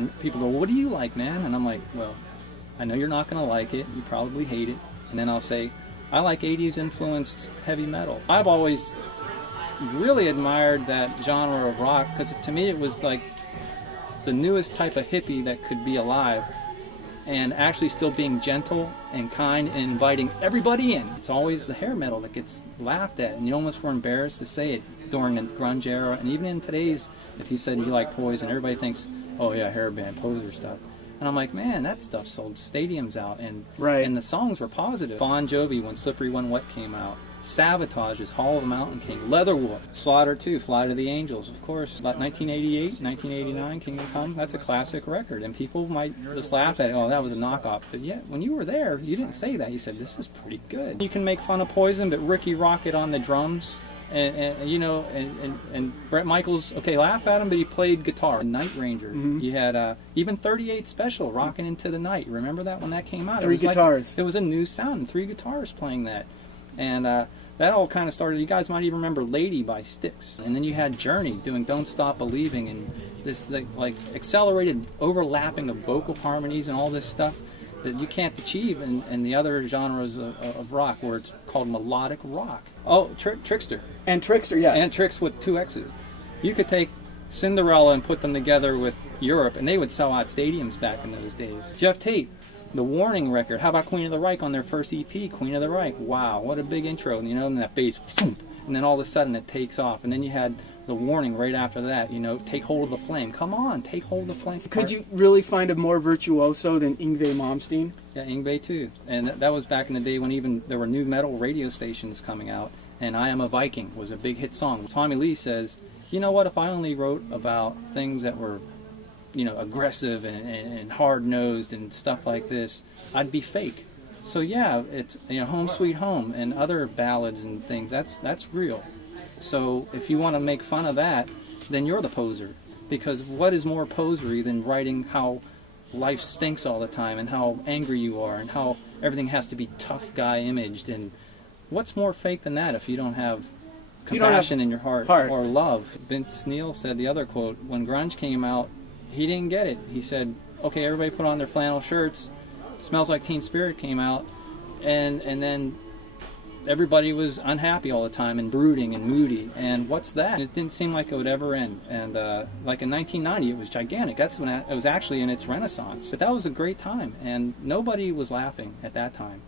when people go, what do you like, man? And I'm like, well, I know you're not going to like it. You probably hate it. And then I'll say, I like 80s influenced heavy metal. I've always really admired that genre of rock because to me it was like the newest type of hippie that could be alive and actually still being gentle and kind and inviting everybody in. It's always the hair metal that gets laughed at, and you almost were embarrassed to say it during the grunge era. And even in today's, if you said you like Poison, everybody thinks, oh yeah, hair band, poser stuff. And I'm like, man, that stuff sold stadiums out, and and the songs were positive. Bon Jovi, when Slippery When Wet came out, Savage's Hall of the Mountain King, Leatherwolf, Slaughter 2, Fly to the Angels, of course, about 1988, 1989, Kingdom Come, that's a classic record, and people might just laugh at it, oh, that was a knockoff, but yet, when you were there, you didn't say that, you said, this is pretty good. You can make fun of Poison, but Ricky Rocket on the drums, and you know, and Bret Michaels, okay, laugh at him, but he played guitar. Night Ranger. You had even 38 Special, Rockin' Into the Night. Remember that when that came out? Three guitars. It was a new sound, and 3 guitars playing that. And that all kind of started, you guys might even remember Lady by Styx. And then you had Journey doing Don't Stop Believing, and this like accelerated overlapping of vocal harmonies and all this stuff that you can't achieve in the other genres of rock, where it's called melodic rock. Oh, Trickster. And Trickster, yeah. And Tricks with 2 X's. You could take Cinderella and put them together with Europe, and they would sell out stadiums back in those days. Jeff Tate, the Warning record. How about Queen of the Reich on their first EP, Queen of the Reich? Wow, what a big intro. You know, and that bass, and then all of a sudden it takes off. And then you had the Warning right after that, you know, Take Hold of the Flame. Come on, Take Hold of the Flame. Could you really find a more virtuoso than Yngwie Malmsteen? Yeah, Yngwie too. And that was back in the day when even there were new metal radio stations coming out, and I Am a Viking was a big hit song. Tommy Lee says, you know what, if I only wrote about things that were, you know, aggressive and hard-nosed and stuff like this, I'd be fake. So yeah, it's, you know, Home Sweet Home and other ballads and things, that's real. So if you want to make fun of that, then you're the poser. Because what is more posery than writing how life stinks all the time and how angry you are and how everything has to be tough guy imaged? And what's more fake than that if you don't have compassion in your heart or love? Vince Neil said the other quote, when grunge came out, he didn't get it. He said, okay, everybody put on their flannel shirts, Smells Like Teen Spirit came out, and then everybody was unhappy all the time and brooding and moody, and what's that? It didn't seem like it would ever end. And like in 1990, it was gigantic. That's when it was actually in its renaissance. But that was a great time, and nobody was laughing at that time.